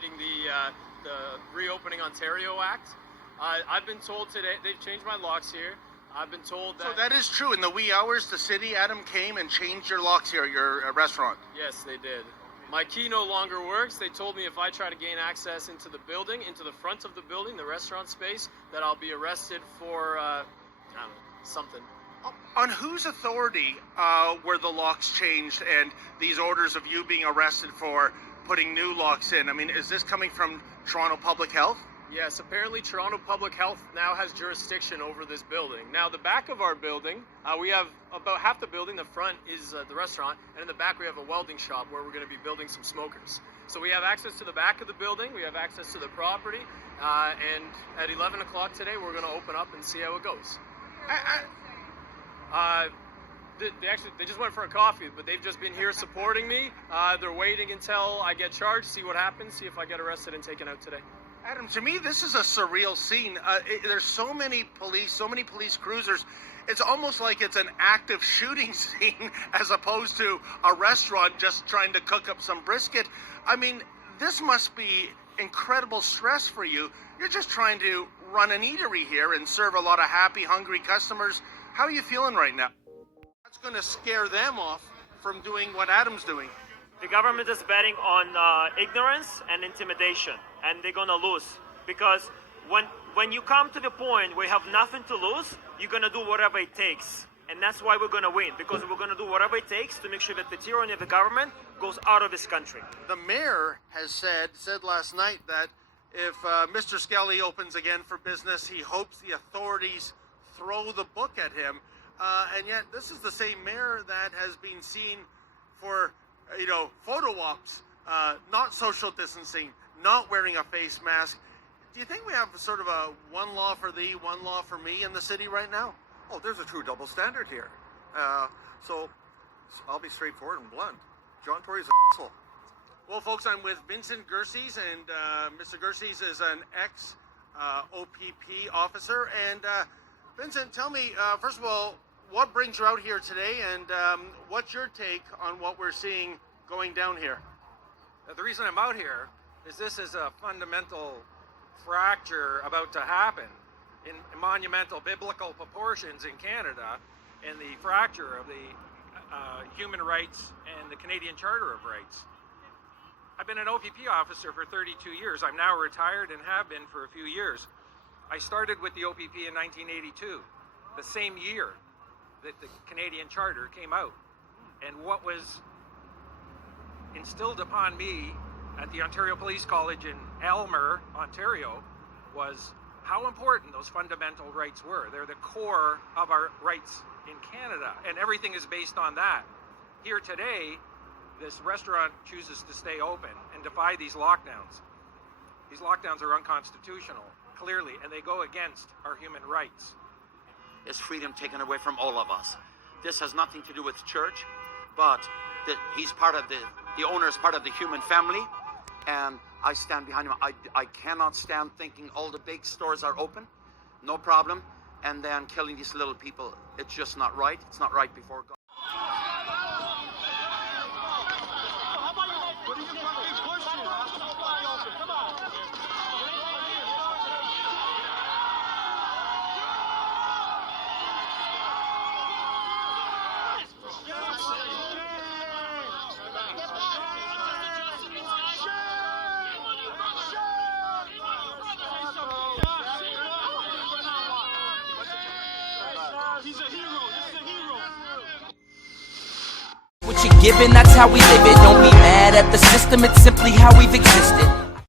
violating the Reopening Ontario Act. I've been told today, they've changed my locks here. I've been told that... So that is true. In the wee hours, the city, Adam, came and changed your locks here at your restaurant. Yes, they did. My key no longer works. They told me if I try to gain access into the building, into the front of the building, the restaurant space, that I'll be arrested for, I don't know, something. On whose authority were the locks changed and these orders of you being arrested for putting new locks in? I mean, is this coming from Toronto Public Health? Yes, apparently Toronto Public Health now has jurisdiction over this building. Now, the back of our building, we have about half the building. The front is the restaurant, and in the back we have a welding shop where we're going to be building some smokers. So we have access to the back of the building, we have access to the property, and at 11 o'clock today we're going to open up and see how it goes. They just went for a coffee, but they've just been here supporting me. They're waiting until I get charged, see what happens, see if I get arrested and taken out today. Adam, to me, this is a surreal scene. There's so many police cruisers. It's almost like it's an active shooting scene as opposed to a restaurant just trying to cook up some brisket. I mean, this must be incredible stress for you. You're just trying to run an eatery here and serve a lot of happy, hungry customers. How are you feeling right now? That's going to scare them off from doing what Adam's doing. The government is betting on ignorance and intimidation, and they're gonna lose, because when you come to the point where you have nothing to lose, you're gonna do whatever it takes, and that's why we're gonna win, because we're gonna do whatever it takes to make sure that the tyranny of the government goes out of this country. The mayor has said last night that if Mr. Skelly opens again for business, he hopes the authorities throw the book at him, and yet this is the same mayor that has been seen for photo ops, not social distancing, not wearing a face mask. Do you think we have sort of a one law for thee, one law for me in the city right now? Oh, there's a true double standard here. So I'll be straightforward and blunt. John Tory's an asshole. Well, folks, I'm with Vincent Gerses, and Mr. Gerses is an ex-OPP officer. And Vincent, tell me, first of all, what brings you out here today, and what's your take on what we're seeing going down here? The reason I'm out here is this is a fundamental fracture about to happen in monumental biblical proportions in Canada, in the fracture of the human rights and the Canadian Charter of Rights. I've been an OPP officer for 32 years. I'm now retired and have been for a few years. I started with the OPP in 1982, the same year that the Canadian Charter came out. And what was instilled upon me at the Ontario Police College in Aylmer, Ontario, was how important those fundamental rights were. They're the core of our rights in Canada, and everything is based on that. Here today, this restaurant chooses to stay open and defy these lockdowns. These lockdowns are unconstitutional, clearly, and they go against our human rights. Is freedom taken away from all of us. This has nothing to do with church, but he's part of the owner is part of the human family, and I stand behind him. I cannot stand thinking all the big stores are open, no problem, and then killing these little people. It's just not right. It's not right before God. He's a hero. This is a hero. What you're given, that's how we live it. Don't be mad at the system, it's simply how we've existed.